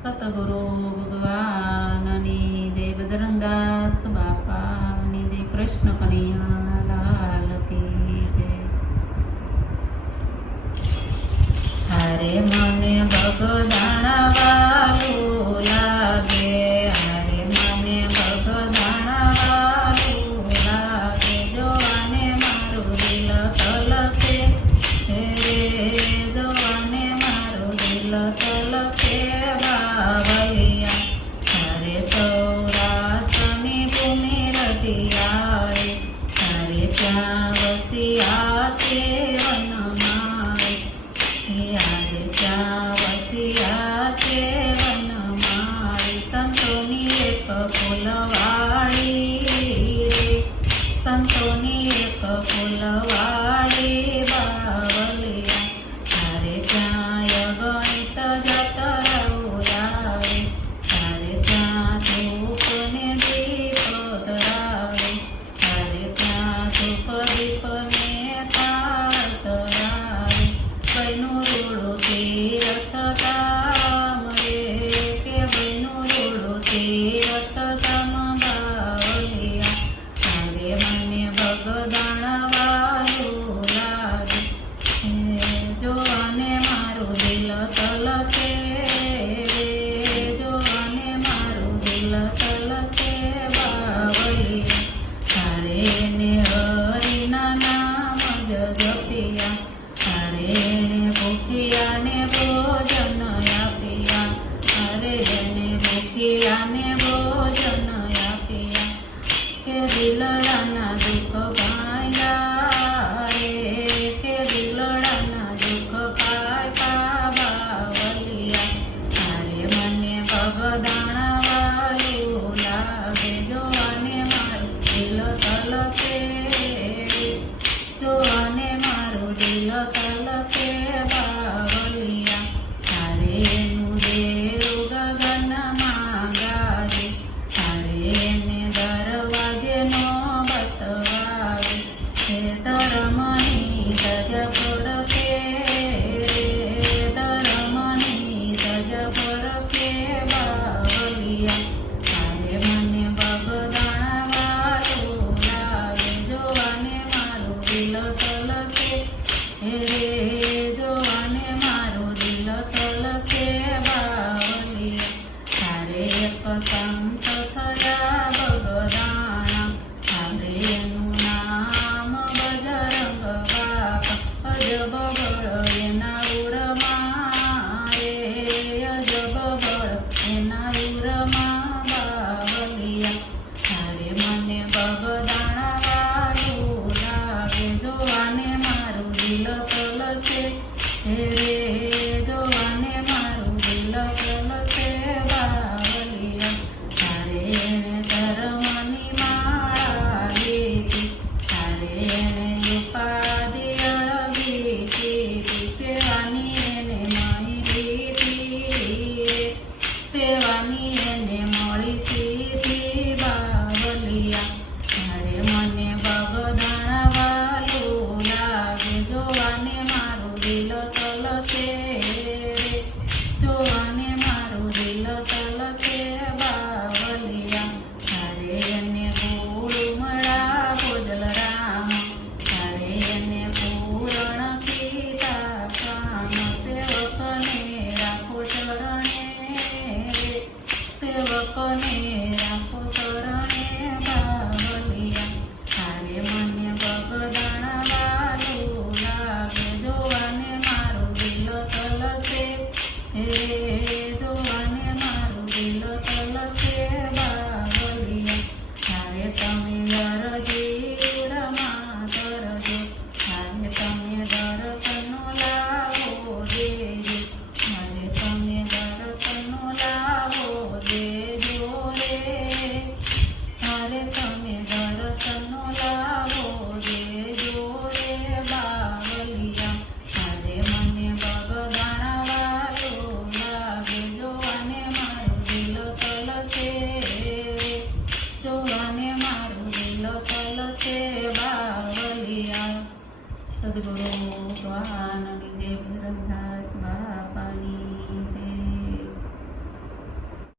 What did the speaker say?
સતગુરુ ભગવાનની જય બદરંગદાસ બાપાની જય કૃષ્ણ કનૈયા